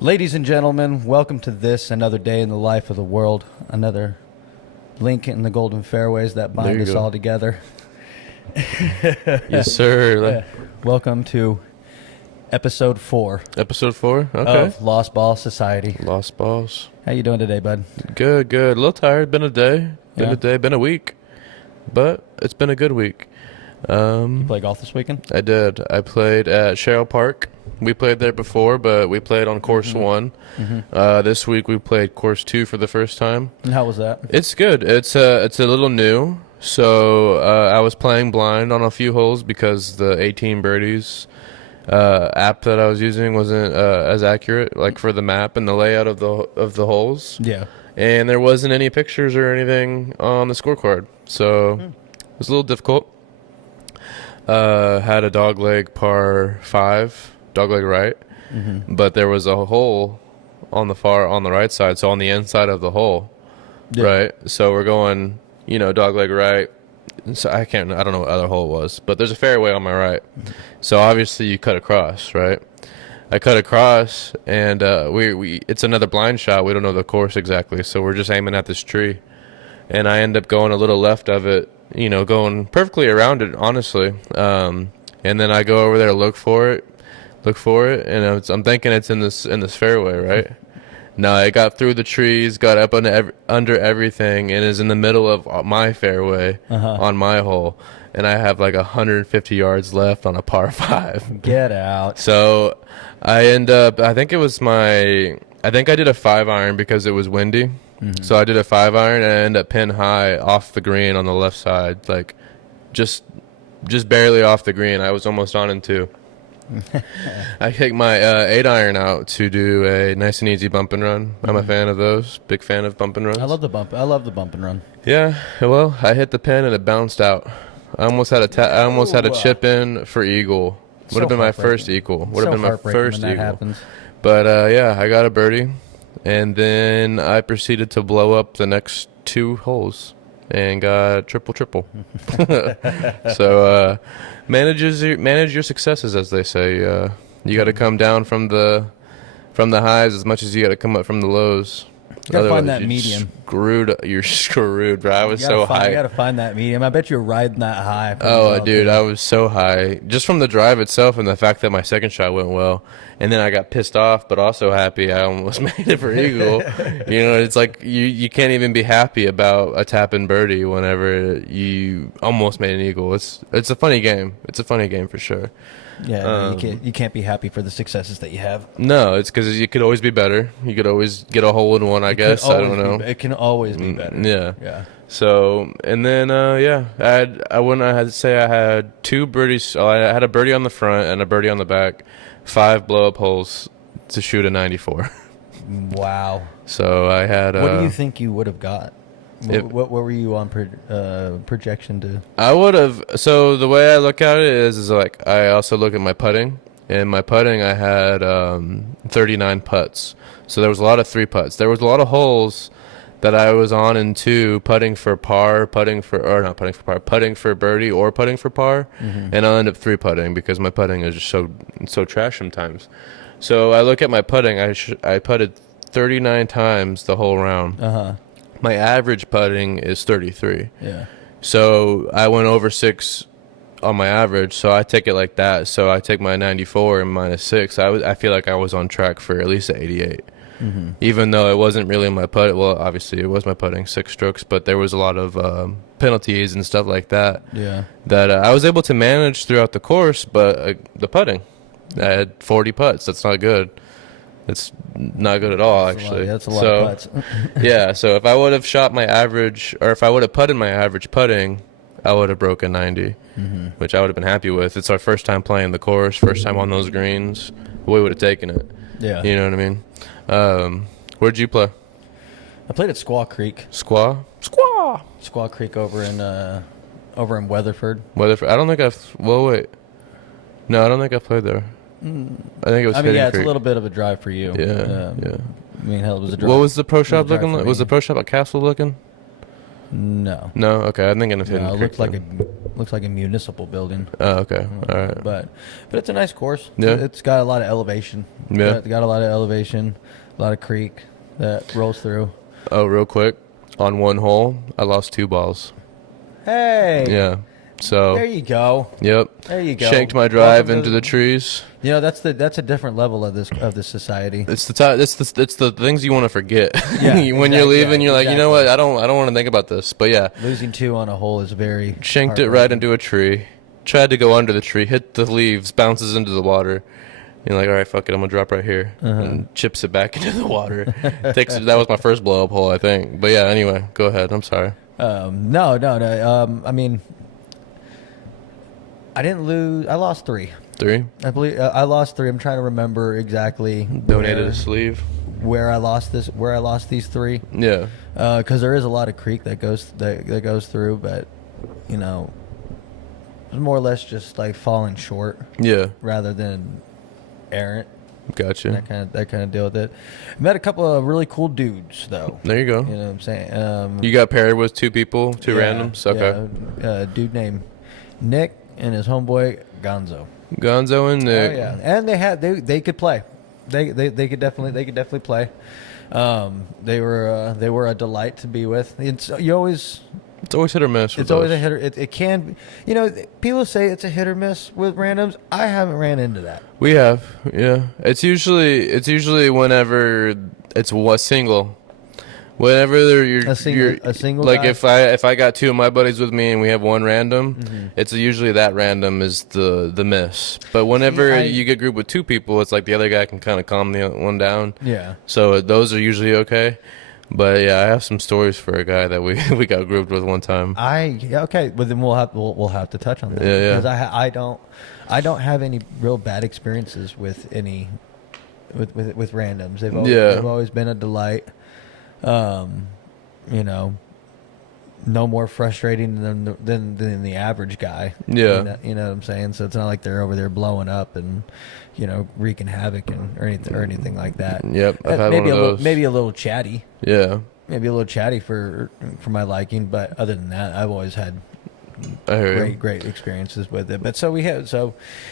Ladies and gentlemen, welcome to this, another day in the life of the world, another link in the golden fairways that bind us all together. Yes, sir. Welcome to episode 4 Episode 4? Okay. of Lost Ball Society. Lost balls. How you doing today, bud? Good. A little tired. Been a day. Been a week. But it's been a good week. You play golf this weekend? I did. I played at Sherrill Park. We played there before, but we played on course 1. This week we played course 2 for the first time. And how was that? It's good. It's a little new. So I was playing blind on a few holes because the 18 birdies app that I was using wasn't as accurate, like for the map and the layout of the holes. Yeah. And there wasn't any pictures or anything on the scorecard, so it was a little difficult. Had a dogleg par 5, dogleg right, but there was a hole on the right side, so on the inside of the hole, right? So we're going, dogleg right. So I don't know what other hole it was, but there's a fairway on my right. So obviously you cut across, right? I cut across, and it's another blind shot. We don't know the course exactly, so we're just aiming at this tree, and I end up going a little left of it. Going perfectly around it, honestly. And then I go over there, look for it, and I'm thinking it's in this fairway, right? No, it got through the trees, got up under everything, and is in the middle of my fairway on my hole. And I have like 150 yards left on a par 5. Get out. So I end up, I think I did a 5-iron because it was windy. So I did a 5-iron and I ended up pin high off the green on the left side, like just barely off the green. I was almost on in 2. I kicked my 8-iron out to do a nice and easy bump and run. I'm a fan of those. Big fan of bump and runs. I love the bump and run. Yeah, well, I hit the pin and it bounced out. I almost had a chip in for eagle. Would have been my first eagle. But yeah, I got a birdie. And then I proceeded to blow up the next 2 holes and got triple. So manage your successes, as they say. You got to come down from the highs as much as you got to come up from the lows. You gotta find that medium. You're screwed, bro. I was so high. You gotta find that medium. I bet you're riding that high. Oh, dude, I was so high. Just from the drive itself and the fact that my second shot went well. And then I got pissed off, but also happy I almost made it for eagle. It's like you can't even be happy about a tap-in birdie whenever you almost made an eagle. It's a funny game. It's a funny game for sure. Yeah, you can't be happy for the successes that you have. No, it's because you could always be better. You could always get a hole in one, I guess. I don't know. It can always be better. Yeah. So, and then, I had 2 birdies. I had a birdie on the front and a birdie on the back. 5 blow-up holes to shoot a 94. Wow. So I had... what do you think you would have got? What were you on projection to? I would have... So the way I look at it is like I also look at my putting. And my putting, I had 39 putts. So there was a lot of 3 putts. There was a lot of holes that I was on in 2, putting for birdie or putting for par. And I'll end up 3-putting because my putting is just so trash sometimes. So I look at my putting. I putted 39 times the whole round. My average putting is 33. Yeah. So I went over 6 on my average, so I take it like that. So I take my 94 and minus 6. I feel like I was on track for at least 88. Even though it wasn't really my putt. Well, obviously it was my putting, 6 strokes, but there was a lot of penalties and stuff like that. Yeah. That I was able to manage throughout the course, but the putting, I had 40 putts. That's not good. It's not good at all, actually. That's a lot of putts. Yeah, so if I would have shot my average, or if I would have putted my average putting, I would have broken 90, which I would have been happy with. It's our first time playing the course, first time on those greens. We would have taken it. Yeah. You know what I mean? Where'd you play? I played at Squaw Creek. Squaw Creek over in Weatherford. I don't think I've... Well, wait. No, I don't think I've played there. I think it was Hidden it's Creek. a little bit of a drive for you. Yeah. I mean, hell, it was a drive. What was the pro shop looking like? Was the pro shop at Castle looking? No. No? Okay, I'm thinking of Hidden It Creek. looked like a looks like a municipal building. Oh, okay. All right. But it's a nice course. Yeah. It's got a lot of elevation. Yeah. It's got a lot of elevation, a lot of creek that rolls through. Oh, real quick. On one hole, I lost 2 balls. Hey. Yeah. So. There you go. Yep. There you go. Shanked my drive Welcome into the trees. You know, that's a different level of this society. It's the things you want to forget. Yeah, When you're leaving, you're like, you know exactly. what? I don't want to think about this. But yeah, Losing 2 on a hole is very shanked it right into a tree. Tried to go under the tree, hit the leaves, bounces into the water. You're like, all right, fuck it, I'm gonna drop right here, and chips it back into the water. That was my first blow up hole, I think. But yeah, anyway, go ahead. I'm sorry. No. I mean, I didn't lose. I lost 3. 3. I believe I lost 3. I'm trying to remember exactly. Donated a sleeve. Where I lost these 3. Yeah. Because there is a lot of creek that goes through, but you know, it's more or less just like falling short. Yeah. Rather than errant. Gotcha. That kind of deal with it. Met a couple of really cool dudes though. There you go. You know what I'm saying? You got paired with 2 people, 2 randoms. Okay. Yeah, a dude named Nick and his homeboy Gonzo. Gonzo and Nick. Oh yeah, and they could play. They could definitely play. They were a delight to be with. It's always hit or miss. It's always a hit or it can be. You know, people say it's a hit or miss with randoms. I haven't ran into that. We have, yeah. It's usually whenever it's single. Whenever you're A single like guy? if I got 2 of my buddies with me and we have one random, it's usually that random is the miss. But whenever you get grouped with 2 people, it's like the other guy can kind of calm the one down. Yeah. So those are usually okay. But yeah, I have some stories for a guy that we got grouped with one time. Okay, but then we'll have to touch on that. Yeah. Because I don't have any real bad experiences with with randoms. They've always been a delight. You know, no more frustrating than the average guy. Yeah. You know what I'm saying? So it's not like they're over there blowing up and, you know, wreaking havoc or anything like that. Yep, I've had maybe one of those. Maybe a little chatty. Yeah. Maybe a little chatty for my liking, but other than that, I've always had great experiences with it. But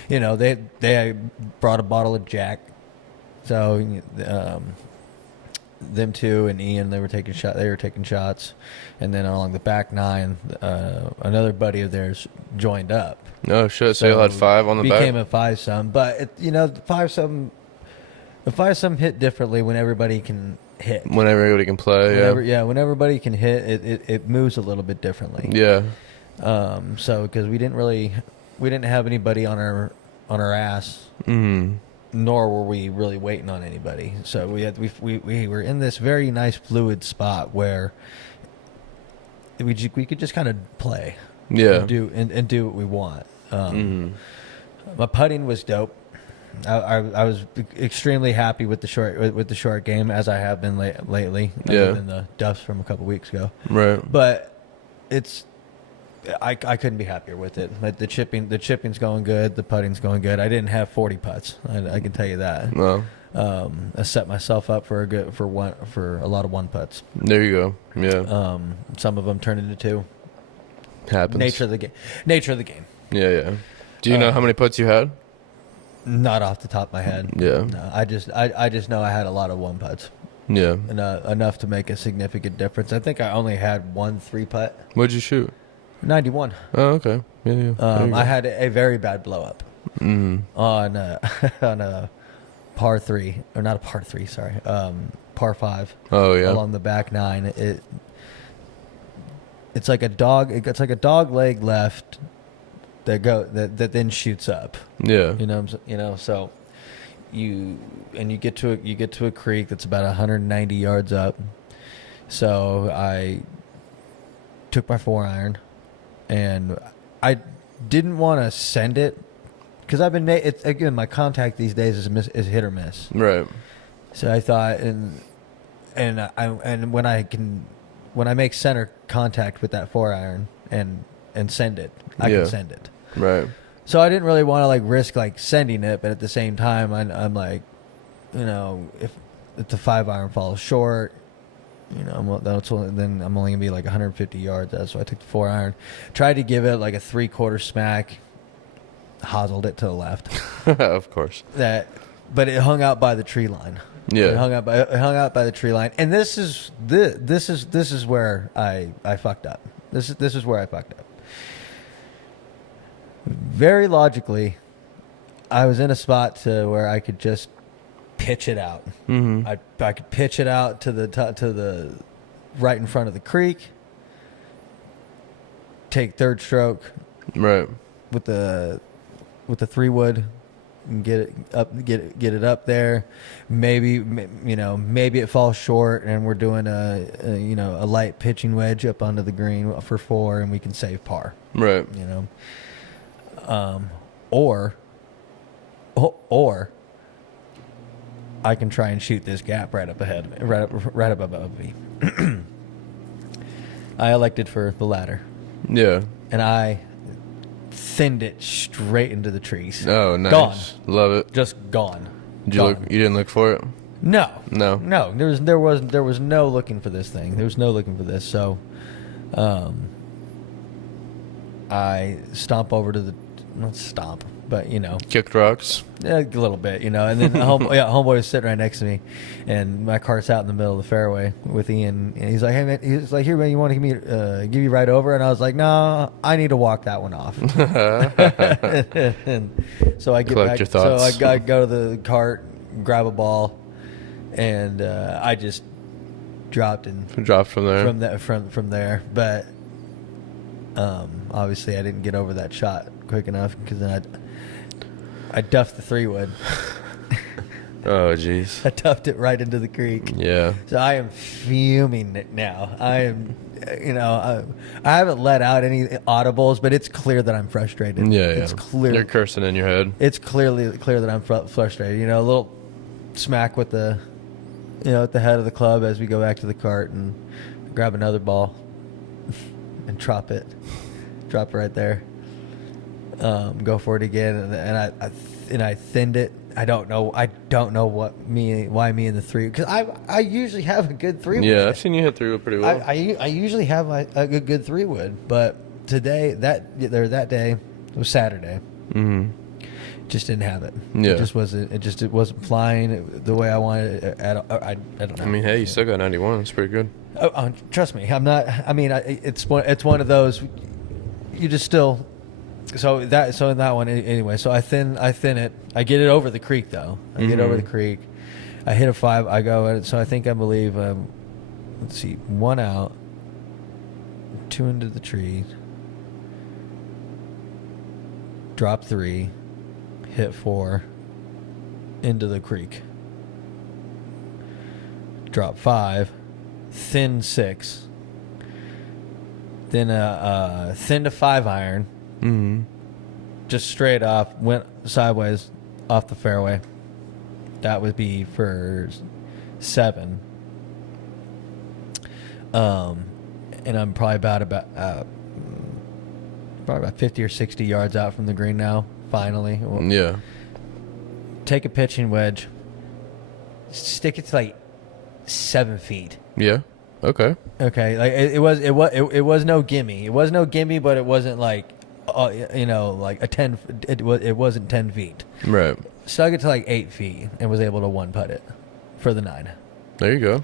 you know, they brought a bottle of Jack. So them 2 and Ian, they were taking shots, and then along the back 9, another buddy of theirs joined up. Oh shit! So you had 5 on the back. Became a 5-some, but you know, the 5-some hit differently when everybody can hit. When everybody can play, when everybody can hit, it moves a little bit differently. Yeah. So because we didn't have anybody on our ass. Nor were we really waiting on anybody. So we were in this very nice fluid spot where we could just kind of play, and do what we want. My putting was dope. I was extremely happy with the short game, as I have been lately. Other than the duffs from a couple weeks ago. Right. But I couldn't be happier with it. Like the chipping's going good, the putting's going good. I didn't have 40 putts. I can tell you that. No. I set myself up for a lot of 1 putts. There you go. Yeah. Some of them turned into 2. Happens. Nature of the game. Yeah. Do you know how many putts you had? Not off the top of my head. Yeah. No, I just know I had a lot of 1 putts. Yeah. Enough to make a significant difference. I think I only had 1 3-putt. What'd you shoot? 91. Oh, okay. Yeah. I had a very bad blow up on a par 3, or not a par 3, sorry, par 5. Oh yeah. Along the back 9, it's like a dog. It's like a dog leg left that then shoots up. Yeah. So you get to a creek that's about 190 yards up. So I took my 4-iron. And I didn't want to send it because I've been again, my contact these days is hit or miss. Right. So I thought, and when I make center contact with that 4-iron and send it, I can send it. Right. So I didn't really want to risk sending it, but at the same time, I'm like, you know, if the 5-iron falls short, You know, then I'm only gonna be like 150 yards out. So I took the 4-iron, tried to give it like a 3/4 smack, hoselled it to the left. Of course. But it hung out by the tree line. Yeah. It hung out by the tree line, and this is where I fucked up. This is where I fucked up. Very logically, I was in a spot to where I could just pitch it out. Mm-hmm. I could pitch it out to the right in front of the creek. Take third stroke, Right. with the 3-wood, and get it up there. Maybe it falls short, and we're doing a light pitching wedge up onto the green for 4, and we can save par. Right. Or I can try and shoot this gap right up ahead, right up above me. I elected for the latter, Yeah. and I thinned it straight into the trees. Oh, nice. Gone. Love it. Just gone. Did you Gone. look? You didn't look for it? No. No. There was no looking for this thing. There was no looking for this. So, I stomp over to not stomp, but Kicked rocks. a little bit, and then homeboy was sitting right next to me, and my cart's out in the middle of the fairway with Ian, and he's like, "Hey man," he's like, "Here man, you want to give you right over?" And I was like, "No, I need to walk that one off." And so I get Collect back. your thoughts. So I go to the cart, grab a ball, and I just dropped Dropped from there. from there. But obviously I didn't get over that shot quick enough, because then I duffed the 3-wood. Oh, jeez. I duffed it right into the creek. Yeah. So I am fuming now. I am, I haven't let out any audibles, but it's clear that I'm frustrated. Yeah, It's clear. You're cursing in your head. It's clear that I'm frustrated. A little smack with the, at the head of the club as we go back to the cart and grab another ball and drop it right there. Go for it again, and I thinned it. I don't know why me and the 3, because I usually have a good 3-wood. Yeah, I've seen you hit through it pretty well. I usually have a good 3-wood, but today that day, it was Saturday. Mm-hmm. Just didn't have it. Yeah. It wasn't flying the way I wanted it. I don't know. I mean, hey, you still got 91. It's pretty good. Trust me, I'm not. I mean, it's one of those. You just still. So in that one anyway. So I thin it. I get it over the creek though. I get over the creek. I hit a 5. I go. So I believe. Let's see. 1 out. 2 into the tree. Drop 3. Hit 4. Into the creek. Drop 5. Thin 6. Then thin to 5-iron. Mm-hmm. Just straight off, went sideways off the fairway. That would be for 7. And I'm probably about 50 or 60 yards out from the green now. Finally, Yeah. take a pitching wedge, stick it to like 7 feet. Yeah. Okay. Okay, like it was no gimme. It was no gimme, but it wasn't like, like a 10. It wasn't 10 feet. Right. Stuck it to like 8 feet and was able to 1-putt it for the 9. There you go.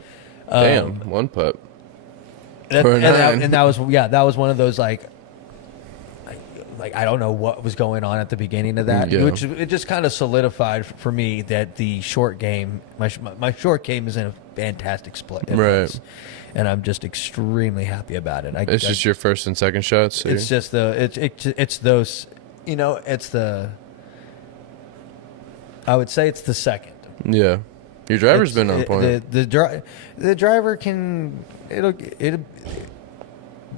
Damn, 1 putt. For a 9. And that was one of those like I don't know what was going on at the beginning of that, Yeah. which it just kind of solidified for me that the short game, my short game is in a fantastic split. Right. And I'm just extremely happy about it. It's just your first and second shots. It's just it's those, it's the. I would say it's the second. Yeah. Your driver's been on point. The driver can it'll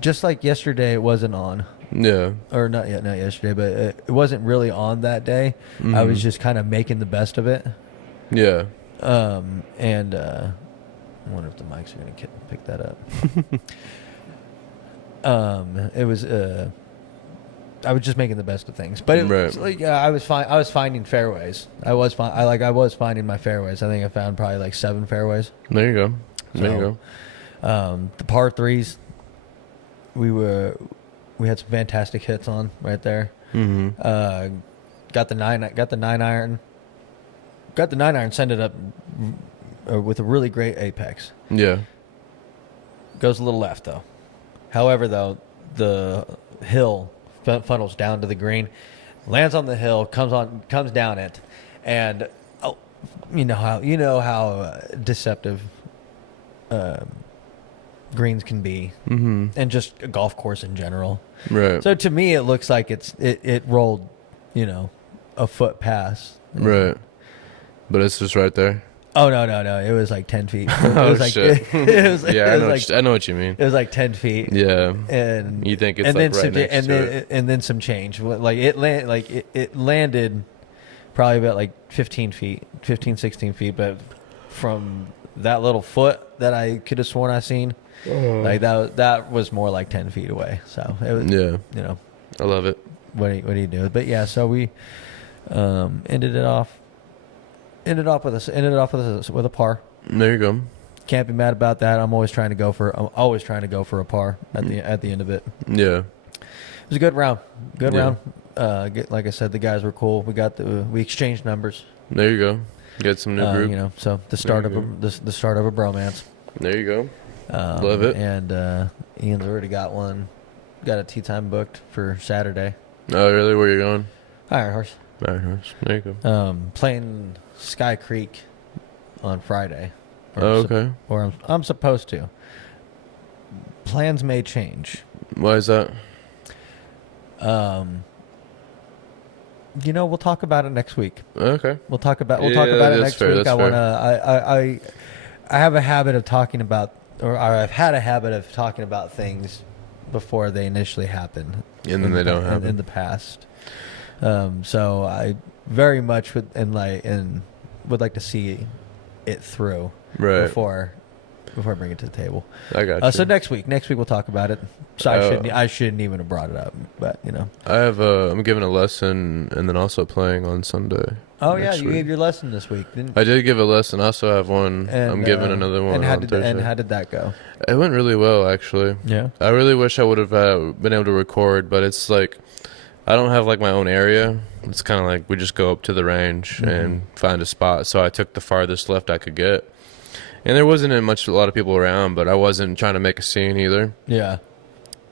just like yesterday it wasn't on. Yeah. Or not yesterday, but it wasn't really on that day. Mm-hmm. I was just kind of making the best of it. Yeah. And I wonder if the mics are going to pick that up. It was I was just making the best of things, but it was like I was finding fairways. I was finding my fairways. I think I found probably like 7 fairways. There you go. There you go. The par threes, we had some fantastic hits on right there. Mm-hmm. Got the nine iron. Got the 9 iron. Send it up with a really great apex. Yeah. Goes a little left though. However, though, the hill funnels down to the green, lands on the hill, comes down it, and you know how deceptive greens can be, and just a golf course in general. Right. So to me, it looks like it rolled, a foot past. Right. But it's just right there. Oh no! It was like 10 feet. It Oh was like, shit. It was, Yeah, I I know what you mean. It was like 10 feet. Yeah. And You think it's and like then right some, next to it. and then some change. Like it landed probably about like 15, 16 feet. But from that little foot that I could have sworn I seen, like that was more like 10 feet away. So it was, Yeah. I love it. what do you do? But yeah, so we ended off with a par. There you go. Can't be mad about that. I'm always trying to go for a par at the end of it. Yeah. It was a good round. Round. Like I said, the guys were cool. We exchanged numbers. There you go. Get some new group. So the start of a bromance. There you go. Love it. And Ian's already got a tee time booked for Saturday. Oh, really? Where you going? Iron Horse. Iron Horse. There you go. Playing Sky Creek on Friday. Okay. Or I'm supposed to. Plans may change. Why is that? We'll talk about it next week. Okay. We'll talk about it that's next fair, week. that's I have a habit of talking about, or I've had a habit of talking about things before they initially happen, And then they don't happen. in the past. So I very much would like to see it through before I bring it to the table. I got you. So next week we'll talk about it. So I shouldn't even have brought it up, but I have I'm giving a lesson and then also playing on Sunday. Oh yeah, you week. gave your lesson this week, didn't you? I did give a lesson. I also have one. And, I'm giving another one and on Thursday. And how did that go? It went really well, actually. Yeah. I really wish I would have been able to record, but it's like I don't have like my own area. It's kind of like we just go up to the range and find a spot. So I took the farthest left I could get, and there wasn't a lot of people around, but I wasn't trying to make a scene either. Yeah.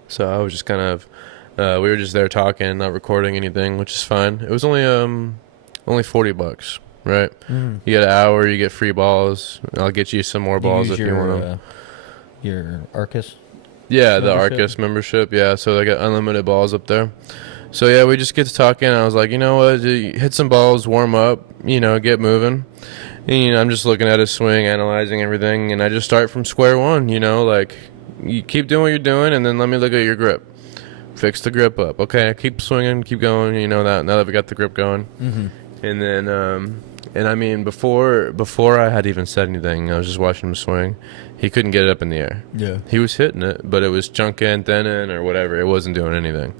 So I was just kind of we were just there talking, not recording anything, which is fine. It was only $40, right? You get an hour, you get free balls. I'll get you some more balls if you want them. Your Arcus. Yeah, the membership? Arcus membership. Yeah, so they got unlimited balls up there. So yeah, we just get to talking. I was like, you know what, hit some balls, warm up, get moving. And, I'm just looking at his swing, analyzing everything, and I just start from square one. Like you keep doing what you're doing, and then let me look at your grip. Fix the grip up. Okay, keep swinging, keep going. That now that we got the grip going, and then and I mean before I had even said anything, I was just watching him swing. He couldn't get it up in the air. Yeah. He was hitting it, but it was chunking, thinning, or whatever. It wasn't doing anything,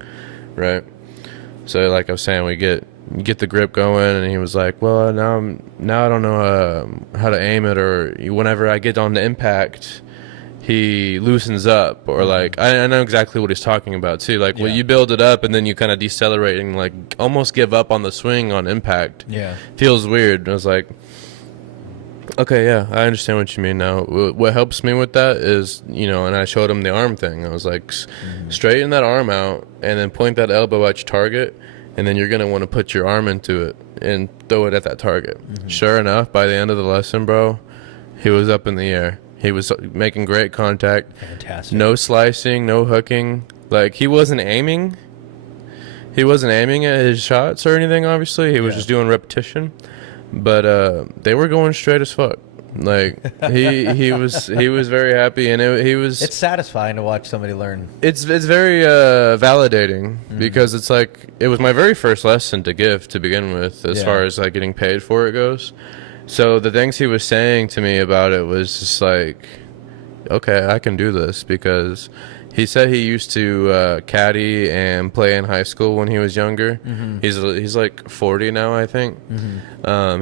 right? So like I was saying, we get the grip going, and he was like, well, now I don't know how to aim it, or whenever I get on the impact, he loosens up, or like I know exactly what he's talking about too. Like when you build it up and then you kind of decelerate and like almost give up on the swing on impact. Yeah. Feels weird. And I was like, okay, yeah, I understand what you mean now. What helps me with that is, and I showed him the arm thing. I was like, straighten that arm out and then point that elbow at your target, and then you're going to want to put your arm into it and throw it at that target. Sure enough, by the end of the lesson, bro, he was up in the air. He was making great contact. Fantastic. No slicing, no hooking. Like, he wasn't aiming. He wasn't aiming at his shots or anything, obviously. He was just doing repetition. But they were going straight as fuck. Like he was very happy, and he was. It's satisfying to watch somebody learn. It's very validating because it's like it was my very first lesson to give to begin with, as far as like getting paid for it goes. So the things he was saying to me about it was just like, okay, I can do this, because he said he used to caddy and play in high school when he was younger. He's like 40 now, I think.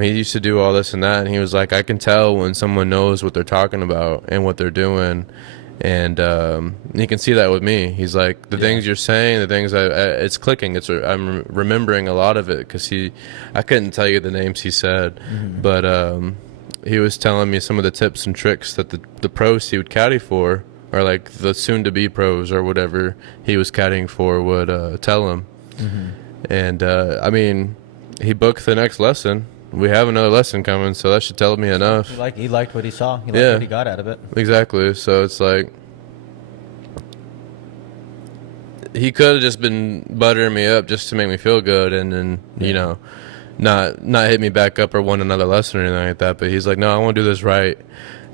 He used to do all this and that, and he was like, I can tell when someone knows what they're talking about and what they're doing, And you can see that with me. He's like, the things you're saying, the things it's clicking. I'm remembering a lot of it because I couldn't tell you the names he said, but he was telling me some of the tips and tricks that the pros he would caddy for, or like the soon-to-be pros or whatever he was caddying for, would tell him. And I mean, he booked the next lesson. We have another lesson coming, so that should tell me enough. He liked what he saw. He liked what he got out of it. Exactly. So it's like, he could have just been buttering me up just to make me feel good, and then you know, not hit me back up or want another lesson or anything like that. But he's like, no, I want to do this right,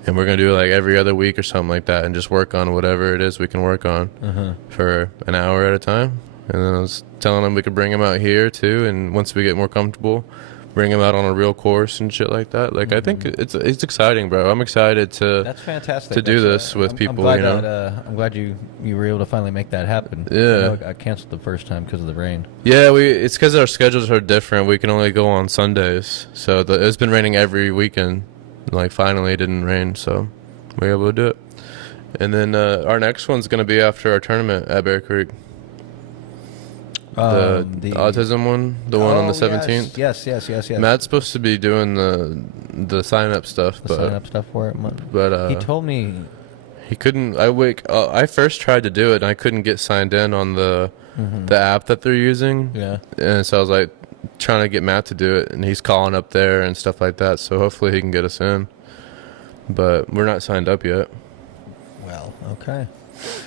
and we're gonna do it like every other week or something like that, and just work on whatever it is we can work on for an hour at a time. And then I was telling him we could bring him out here too, and once we get more comfortable, bring him out on a real course and shit like that. Like I think it's exciting, bro. I'm excited to. That's fantastic. To do this with people. I'm glad I'm glad you were able to finally make that happen. Yeah. I canceled the first time because of the rain. Yeah, it's because our schedules are different. We can only go on Sundays, so it's been raining every weekend. Like finally, it didn't rain, so we were able to do it. And then our next one's gonna be after our tournament at Bear Creek. The autism one, the one on the 17th. Yes. Matt's supposed to be doing the sign up stuff, sign up stuff for it. But he told me he couldn't. I first tried to do it, and I couldn't get signed in on the app that they're using. Yeah, and so I was like trying to get Matt to do it, and he's calling up there and stuff like that. So hopefully he can get us in, but we're not signed up yet. Well, okay.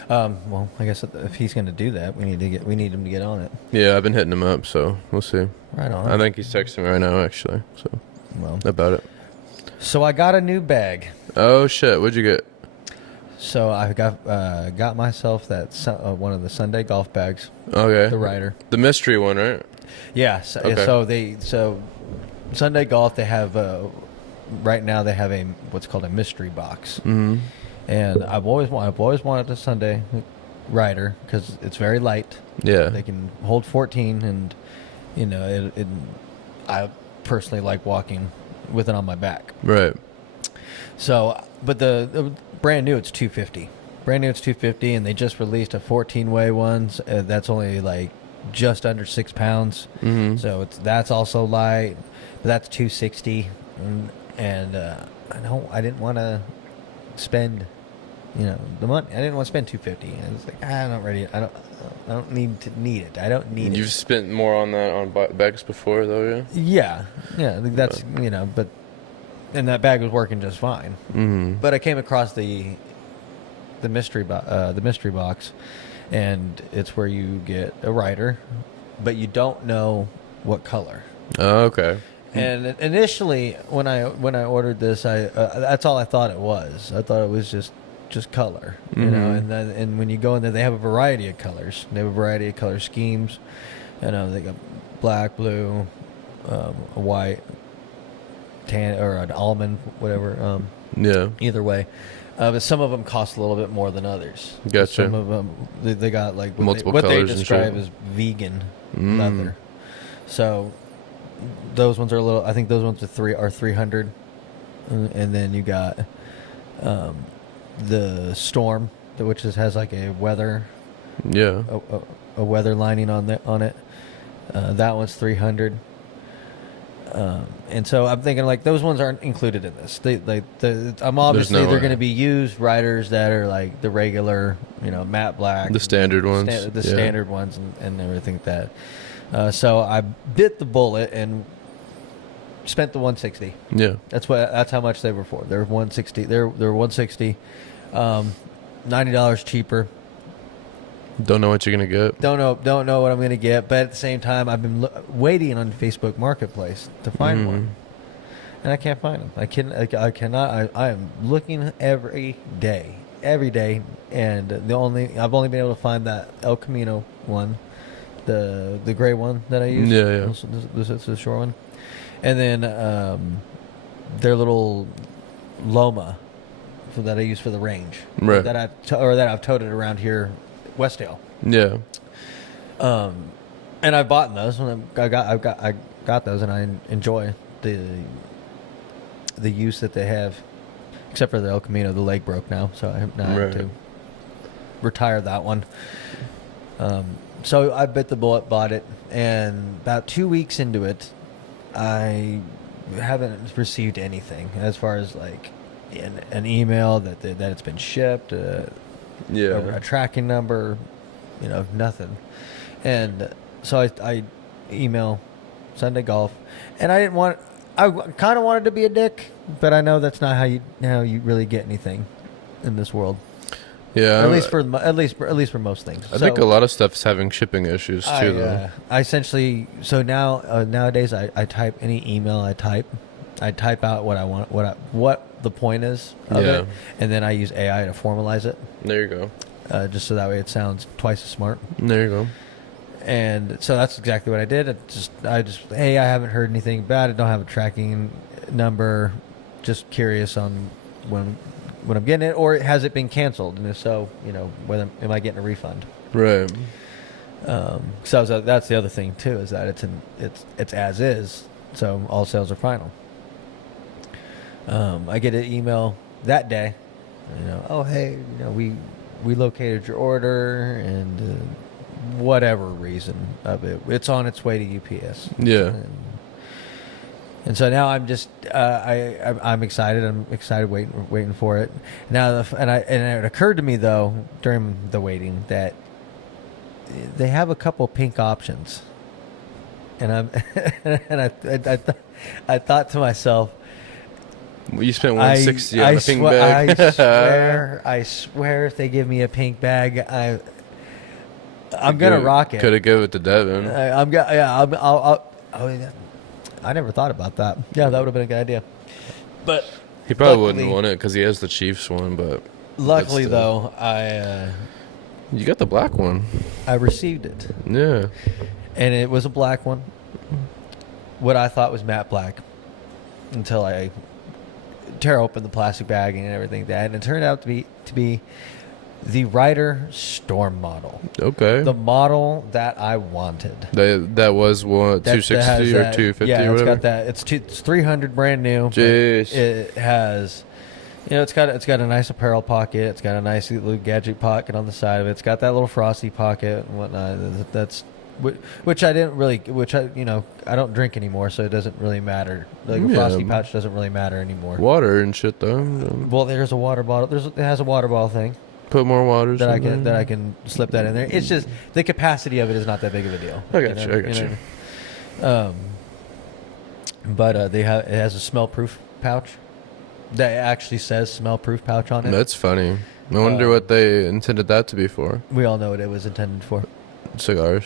Well, I guess if he's going to do that, we need him to get on it. Yeah, I've been hitting him up, so we'll see. Right on. I think he's texting me right now, actually. So, about it. So I got a new bag. Oh shit! What'd you get? So I got myself that one of the Sunday golf bags. Okay. The Rider. The mystery one, right? Yeah. Okay. So Sunday golf, they have right now they have what's called a mystery box. Mm-hmm. And I've always wanted the Sunday Rider because it's very light. Yeah. They can hold 14, and you know I personally like walking with it on my back. Right. So, but the brand new, it's 250. Brand new, it's 250, and they just released a 14-way one. That's only like just under 6 pounds. Mm-hmm. So that's also light. But that's 260, and I didn't want to spend, the money. I didn't want to spend 250. I was like, I'm not ready. I don't need it. I don't need it. You've spent more on that on bags before, though, yeah. Yeah. I think that's but. And that bag was working just fine. Mm-hmm. But I came across the mystery box, and it's where you get a rider, but you don't know what color. Oh, okay. And initially, when I ordered this, that's all I thought it was. I thought it was just color, And when you go in there, they have a variety of colors. They have a variety of color schemes. They got black, blue, white, tan, or an almond, whatever. Yeah. Either way, but some of them cost a little bit more than others. Gotcha. Some of them they got like multiple what they colors describe as vegan leather. So those ones are a little. I think those ones are 300, and then you got the Storm, which has like a weather. Yeah. A weather lining on it. That one's 300. And so I'm thinking like those ones aren't included in this. I'm obviously they're going to be used riders that are like the regular, matte black, the standard ones, standard ones, and everything like that. So I bit the bullet and spent the 160. Yeah, that's how much they were for. They're 160. They're 160. $90 cheaper. Don't know what you're gonna get. Don't know what I'm gonna get. But at the same time, I've been waiting on Facebook Marketplace to find one, and I can't find them. I cannot. I am looking every day, and I've only been able to find that El Camino one, the gray one that I use. Yeah. This is the short one, and then their little Loma, that I use for the range. Right. That I've toted around here. Westdale. Yeah. And I've bought those. I got those, and I enjoy the use that they have. Except for the El Camino, the leg broke now, so I have to retire that one. So I bit the bullet, bought it, and about 2 weeks into it, I haven't received anything as far as like an email that it's been shipped, a tracking number, nothing. And so I email Sunday Golf, and I kind of wanted to be a dick, but I know that's not how you really get anything in this world. Yeah, at least for most things. I think a lot of stuff's having shipping issues too, though. I essentially nowadays I type any email I type out what I want, what the point is of it, and then I use AI to formalize it. There you go. Just so that way it sounds twice as smart. There you go. And so that's exactly what I did. I haven't heard anything about it. Don't have a tracking number. Just curious on when I'm getting it, or has it been canceled? And if so, whether am I getting a refund? Right. So that's the other thing too, is that it's as is. So all sales are final. I get an email that day. Oh hey, we located your order, and whatever reason of it, it's on its way to UPS. Yeah. And so now I'm just I'm excited. I'm excited waiting for it. Now and it occurred to me though during the waiting that they have a couple pink options, and I thought to myself, you spent $160 on a pink bag. I swear, if they give me a pink bag, I'm gonna rock it. Could have given it to Devin. I never thought about that. Yeah, that would have been a good idea. But he probably wouldn't want it because he has the Chiefs one. But luckily, though, you got the black one. I received it. Yeah, and it was a black one. What I thought was matte black, until I tear open the plastic bag and everything and it turned out to be the Ryder Storm model. Okay. The model that I wanted. That was what, 260 or 250 yeah, or whatever? It's got that. It's 300 brand new. Jeez. It has, it's got a nice apparel pocket. It's got a nice little gadget pocket on the side of it. It's got that little frosty pocket and whatnot. That's which I didn't really, I don't drink anymore, so it doesn't really matter. Like a frosty pouch doesn't really matter anymore. Water and shit though. Well, there's a water bottle. It has a water bottle thing. Put more water that I can slip that in there. It's just the capacity of it is not that big of a deal. I got you. But it has a smell-proof pouch that actually says smell-proof pouch on it. That's funny. I wonder what they intended that to be for. We all know what it was intended for. Cigars.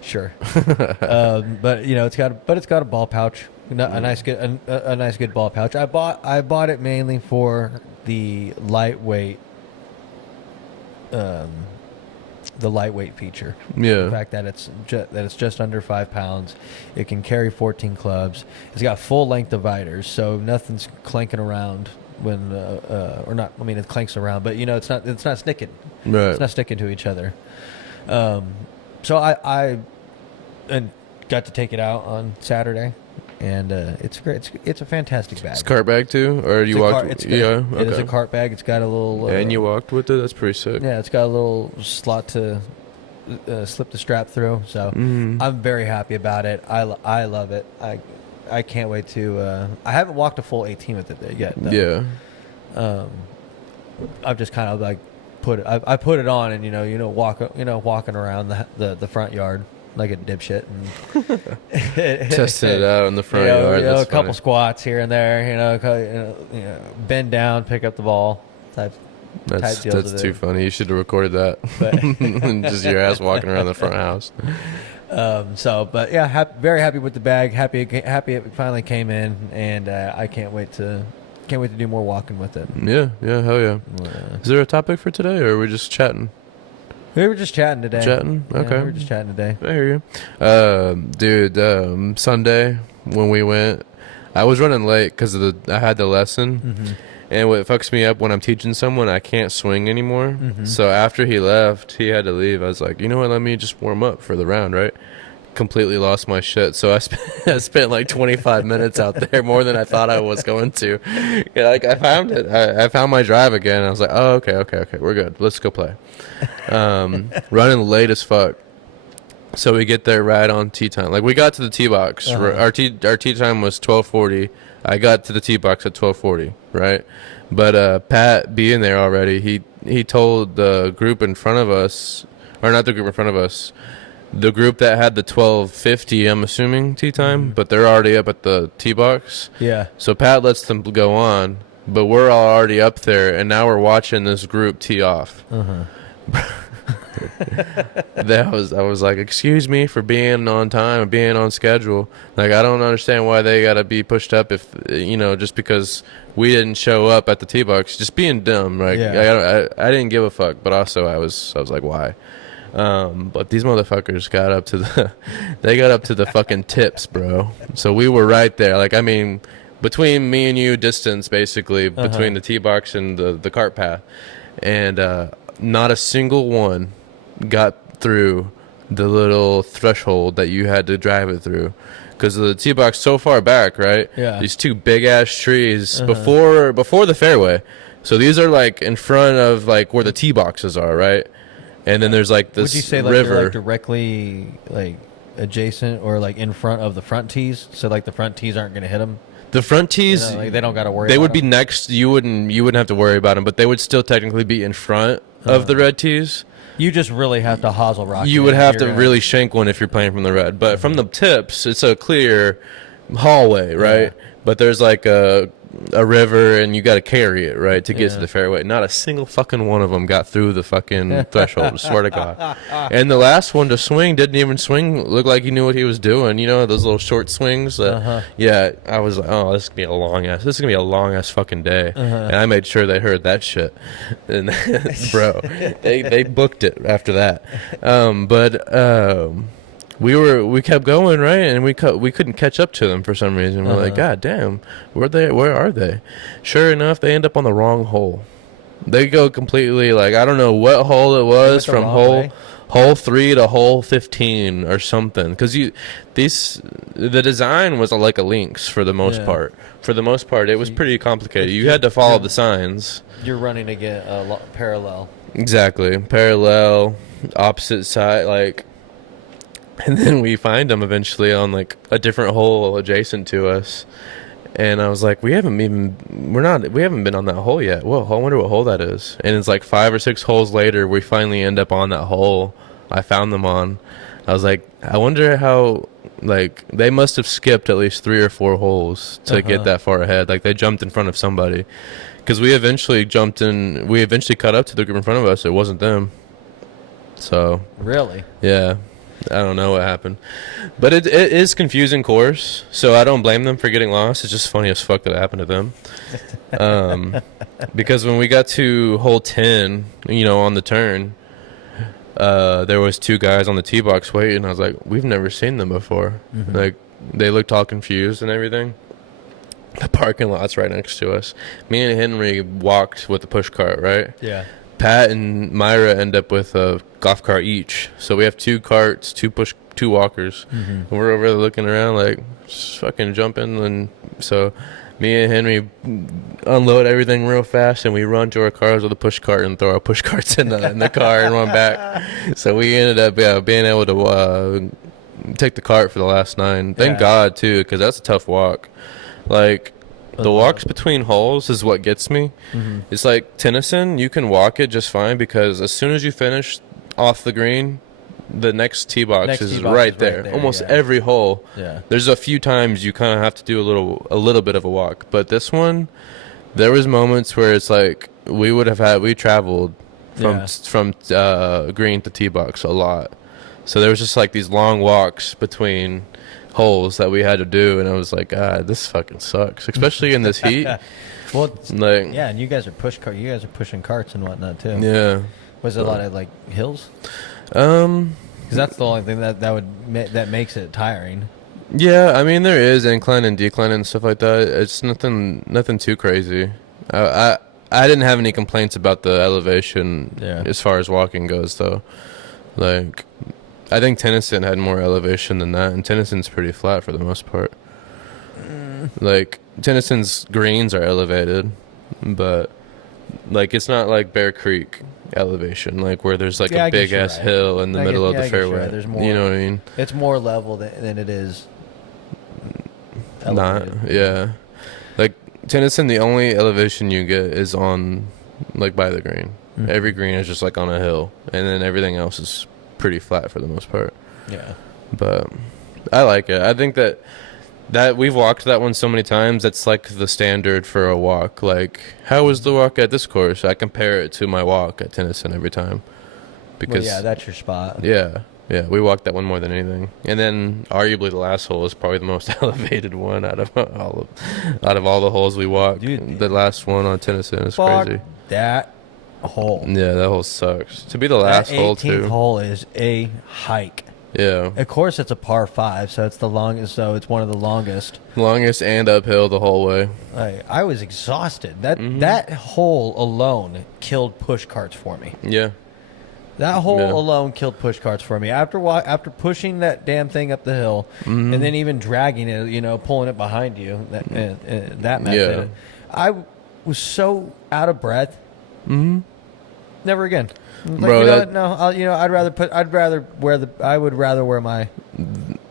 Sure. But it's got a ball pouch. A nice good ball pouch. I bought it mainly for the lightweight feature. Yeah. The fact that it's just under 5 pounds. It can carry 14 clubs. It's got full length dividers, so nothing's clanking around when or not. I mean, it clanks around, but it's not sticking. Right. It's not sticking to each other. So I got to take it out on Saturday. And it's great. It's a fantastic bag. It's a cart bag too, or you walked? It is a cart bag. It's got a little. And you walked with it. That's pretty sick. Yeah, it's got a little slot to slip the strap through. So I'm very happy about it. I love it. I can't wait to. I haven't walked a full 18 with it yet, though. Yeah. I've just kind of like I put it on and walking around the front yard like a dipshit and testing it out in the front yard. A couple squats here and there. Bend down, pick up the ball. Type That's too funny. You should have recorded that. Just your ass walking around the front house. But yeah, very happy with the bag. Happy it finally came in, and I can't wait to do more walking with it. Yeah, hell yeah. Is there a topic for today, or are we just chatting? We were just chatting today. Okay. Yeah, we were just chatting today. I hear you. Dude, Sunday when we went, I was running late because I had the lesson. Mm-hmm. And what fucks me up when I'm teaching someone, I can't swing anymore. Mm-hmm. So after he left, he had to leave. I was like, you know what, let me just warm up for the round, right? completely lost my shit. So I spent like 25 minutes out there, more than I thought I was going to. Yeah, like I found it. I found my drive again. I was like, oh, okay, we're good. Let's go play. Running late as fuck. So we get there right on tee time. Like we got to the tee box. Our tee time was 12:40. I got to the tee box at 12:40, right? But Pat being there already, he told the group in front of us, or not the group in front of us, the group that had the 12:50, I'm assuming tee time, but they're already up at the tee box. Yeah. So Pat lets them go on, but we're all already up there, and now we're watching this group tee off. I was like, excuse me for being on time and being on schedule. Like, I don't understand why they gotta be pushed up if, just because we didn't show up at the tee box. Just being dumb. Like, I didn't give a fuck, but also I was like, why? But these motherfuckers got up to the fucking tips, bro. So we were right there. Like, I mean, between me and you, distance basically between the tee box and the cart path, and not a single one got through the little threshold that you had to drive it through, because the tee box so far back, right? Yeah. These two big ass trees before the fairway. So these are like in front of like where the tee boxes are, right? And then there's like this Would you say like river. you're like directly like adjacent or like in front of the front tees? So like the front tees aren't going to hit them. The front tees, like they don't got to worry. They about would be them? next. You wouldn't have to worry about them, but they would still technically be in front of the red tees. You just really have to hosel rock. You would have to really shank one if you're playing from the red. But from the tips, it's a clear hallway, right? Yeah. But there's like a river, and you got to carry it, right, to get to the fairway. Not a single fucking one of them got through the fucking threshold, I swear to God. And the last one to swing didn't even swing, looked like he knew what he was doing. You know, those little short swings. Yeah, I was like, oh, this is going to be a long ass fucking day. And I made sure they heard that shit. And bro, they booked it after that. We kept going, right, and we couldn't catch up to them for some reason. We're like, God damn, where are they? Sure enough, they end up on the wrong hole. They go completely, like, I don't know what hole it was, from hole 3 to hole 15 or something, because the design was like a links for the most part. For the most part, it was pretty complicated. You had to follow the signs. You're running to get parallel. Exactly, parallel, opposite side, like. And then we find them eventually on like a different hole adjacent to us, and I was like, we haven't been on that hole yet. Whoa, I wonder what hole that is. And it's like 5 or 6 holes later, we finally end up on that hole I found them on. I was like, I wonder how, like, they must have skipped at least 3 or 4 holes to get that far ahead. Like, they jumped in front of somebody, because we eventually caught up to the group in front of us. It wasn't them. So Really? yeah. I don't know what happened, but it is confusing course, so I don't blame them for getting lost. It's just funny as fuck that it happened to them. Because when we got to hole 10, on the turn, there was 2 guys on the tee box waiting. I was like, we've never seen them before. Like, they looked all confused and everything. The parking lot's right next to us. Me and Henry walked with the push cart, right? Yeah. Pat and Myra end up with a golf cart each, so we have 2 carts, 2 walkers, and we're over there looking around like, just fucking jumping. And so me and Henry unload everything real fast, and we run to our cars with a push cart and throw our push carts in the car and run back. So we ended up being able to take the cart for the last 9. Thank God too, because that's a tough walk. Like, the walks between holes is what gets me. It's like Tennyson, you can walk it just fine, because as soon as you finish off the green, the next tee box is right there. Almost every hole. Yeah. There's a few times you kind of have to do a little bit of a walk, but this one, there was moments where it's like we traveled from green to tee box a lot. So there was just like these long walks between holes that we had to do, and I was like, God, this fucking sucks, especially in this heat. Well, like, yeah, and you guys are pushing carts and whatnot too. Yeah. Was it a lot of like hills? Because that's the only thing that makes it tiring. Yeah, I mean, there is incline and decline and stuff like that. It's nothing too crazy. I didn't have any complaints about the elevation as far as walking goes, though. Like, I think Tennyson had more elevation than that, and Tennyson's pretty flat for the most part. Like, Tennyson's greens are elevated, but, like, it's not like Bear Creek elevation, like, where there's, like, a big-ass hill in the middle of the fairway. Right. There's more, you know what I mean? It's more level than it is elevated. Not, yeah. Like, Tennyson, the only elevation you get is on, like, by the green. Mm-hmm. Every green is just, like, on a hill, and then everything else is pretty flat for the most part. Yeah. But I like it. I think that we've walked that one so many times. That's like the standard for a walk. Like, how was the walk at this course? I compare it to my walk at Tennyson every time. Because yeah, that's your spot. Yeah, we walked that one more than anything. And then arguably the last hole is probably the most elevated one out of all the holes we walked. Dude, the last one on Tennyson is crazy. That hole. Yeah, that hole sucks. To be the last hole too. 18th hole is a hike. Yeah. Of course, it's a par 5, so it's the longest. So it's one of the longest. Longest and uphill the whole way. I was exhausted. That hole alone killed push carts for me. Yeah. That hole alone killed push carts for me. After pushing that damn thing up the hill, and then even dragging it, pulling it behind you, that method. Yeah. I was so out of breath. Mm-hmm. Never again. Like, Bro, I would rather wear my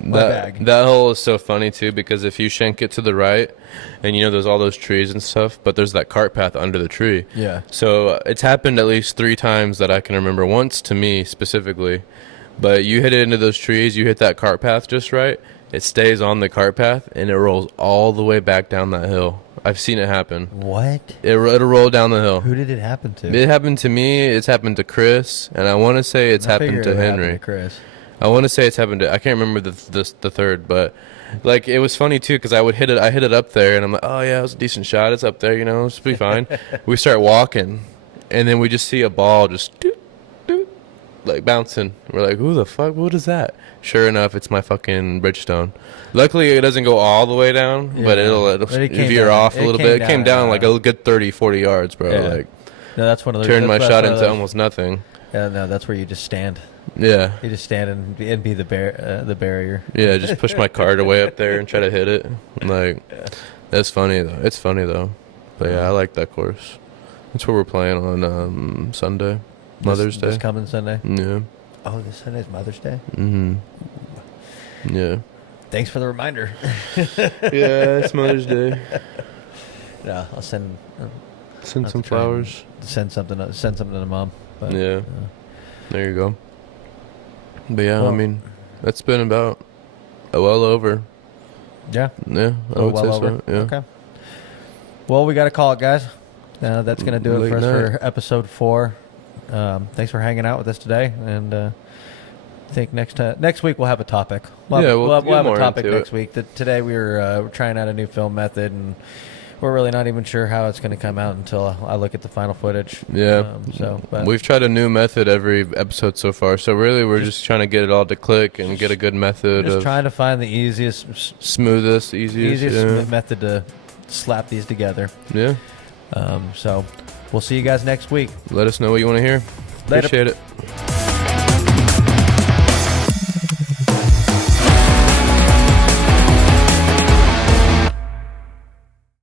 bag. That hole is so funny too, because if you shank it to the right, and there's all those trees and stuff, but there's that cart path under the tree. Yeah. So it's happened at least 3 times that I can remember. Once to me specifically, but you hit it into those trees, you hit that cart path just right, it stays on the cart path and it rolls all the way back down that hill. I've seen it happen. What? It'll roll down the hill. Who did it happen to? It happened to me. It's happened to Chris, and I want to say it's happened to Henry. To Chris. I want to say it's happened to. I can't remember the third, but like it was funny too because I hit it up there, and I'm like, oh yeah, it was a decent shot. It's up there, it's be fine. We start walking, and then we just see a ball just doot, doot, like bouncing. We're like, who the fuck? What is that? Sure enough, it's my fucking Bridgestone. Luckily, it doesn't go all the way down, but it'll veer off a little bit. It came down like a good 30, 40 yards, bro. Yeah. Like, no, that's one of those. Turned my shot into almost nothing. Yeah, no, that's where you just stand. Yeah. You just stand and be the barrier. Yeah, just push my cart away up there and try to hit it. Like, that's funny though. It's funny though. But yeah, I like that course. That's what we're playing on Sunday, Mother's Day. This coming Sunday. Yeah. Oh, this Sunday's Mother's Day? Mm-hmm. Yeah. Thanks for the reminder. Yeah, it's Mother's Day. Yeah, I'll send some flowers. Send something to Mom. But, yeah. There you go. But yeah, well, I mean, that's been about well over. Yeah. Yeah, I would say so. Yeah. Okay. Well, we got to call it, guys. That's going to do it for us for episode 4. Thanks for hanging out with us today, and I think next week we'll have a topic. We'll have a topic next week. Today we were trying out a new film method, and we're really not even sure how it's going to come out until I look at the final footage. Yeah. But we've tried a new method every episode so far, so really we're just trying to get it all to click and get a good method. Just trying to find the easiest, smoothest, easiest method to slap these together. Yeah. So we'll see you guys next week. Let us know what you want to hear. Later. Appreciate it.